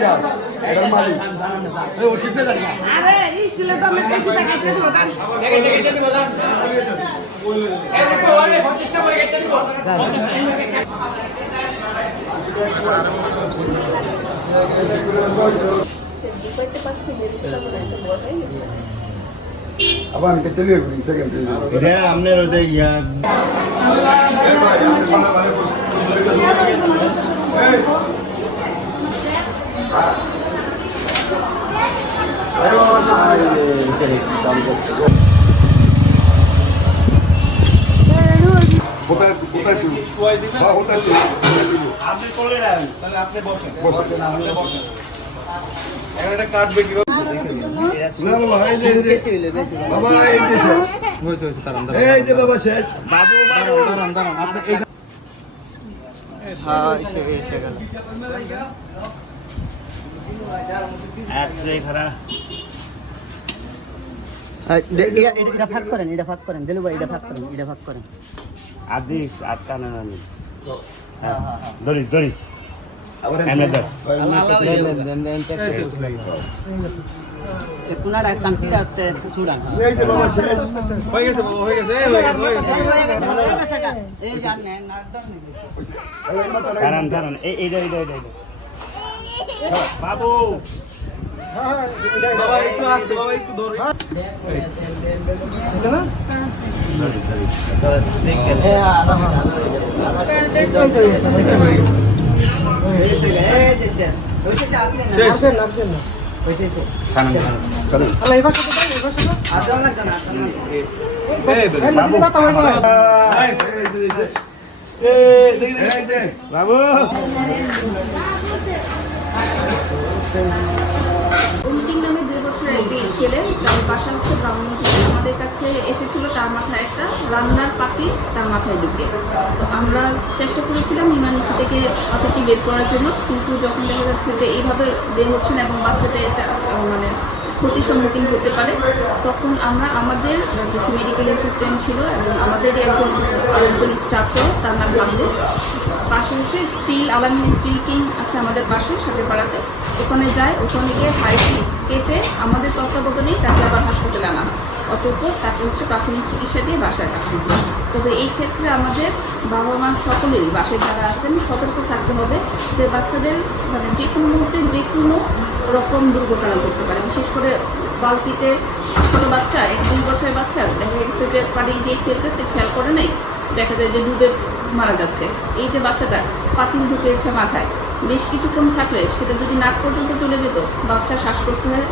চাল এটার মালিক এই ও ঠিক না জানি আরে স্টিলে তো আমি কেটে কেটে দিব দান কেটে দিব দান এর পরে 25 টা করে কেটে দিব আবার আমি কেটে লিয়ে ঘুরি সেকেন্ড এটা আপনার ওই ইয়া কোথায় কোথায় তুই বা কোথায় তুই আপনি চলে যান তাহলে আপনি বসেন বসেন না আপনি বসেন একটা কাটবে কি না বাবা এই যে বাবা এই যে শেষ হয়েছে তার আন্দার এই যে বাবা শেষ বাবু দাঁড়ান আপনি এই হ্যাঁ এসে গেল এটা ভাগ করেন দিলু ভাই এটা ভাগ করেন আদিস আটকা না দরিস আবার কুনাডা চাংসিটা সুড়ান এই যে বাবা শেষ হয়ে গেছে বাবা হয়ে গেছে এই জানেন দাঁড়ান এইটা বাবু বাবা একটু আসতে বাবা একটু ধরে আছে না বাবু অন্তিম নামে 2 বছরের একটি ছেলে তার বাসা হচ্ছে ব্রাহ্মণবাড়িয়া আমাদের কাছে এসেছিল তার মাথায় একটা রান্নার পাতি তার মাথায় ঢুকে তো আমরা চেষ্টা করেছিলাম ইমার্জেন্সি থেকে পাতিটি বের করার জন্য কিন্তু যখন দেখা যাচ্ছে যে এইভাবে বের হচ্ছে না এবং বাচ্চাটা এটা মানে ক্ষতির সম্মুখীন হতে পারে তখন আমরা আমাদের কিছু মেডিকেল অ্যাসিস্ট্যান্ট ছিল এবং আমাদেরই আরেকজন স্টাফও তার নাম বাবু পাশে হচ্ছে আলামিন স্টিল কিং আছে আমাদের পাশে সাথের পাড়াতে ওখানে যায় ওখানে গিয়ে হাইটি কেটে আমাদের তত্ত্বাবধানেই তাকে আবার হাসপাতালে আনা হয় অতঃপর তাকে হচ্ছে প্রাথমিক চিকিৎসা দিয়ে বাসায় রাখা হয় তবে এই ক্ষেত্রে আমাদের বাবা মা সকলেরই বাসায় যারা আছেন সতর্ক থাকতে হবে যে বাচ্চাদের মানে যে কোনো মুহূর্তে যে কোনো রকম দুর্ঘটনা ঘটতে পারে বিশেষ করে বালতিতে ছোটো বাচ্চা 1-2 বছরের বাচ্চা দেখা গেছে যে পানি দিয়ে খেলতেছে খেয়াল করে নেই দেখা যায় যে ডুবে মারা যাচ্ছে এই যে বাচ্চাটা পাতিল ঢুকেছে মাথায় বেশ কিছুক্ষণ থাকলে সেটা যদি নাক পর্যন্ত চলে যেত বাচ্চার শ্বাসকষ্ট হয়ে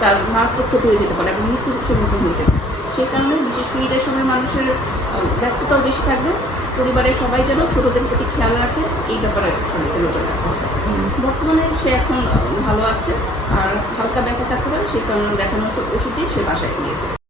তার মারাত্মক ক্ষতি হয়ে যেতে পারে এবং মৃত্যুর সম্মুখীন হইতে পারে সেই কারণে বিশেষ করে ঈদের সময় মানুষের ব্যস্ততাও বেশি থাকবে পরিবারের সবাই যেন ছোটদের প্রতি খেয়াল রাখে এই ব্যাপারে সবাইকে নজর রাখতে হবে বর্তমানে সে এখন ভালো আছে আর হালকা ব্যথা থাকতে পারে সেই কারণে দেখানোর ওষুধ দিয়ে সে বাসায় গিয়েছে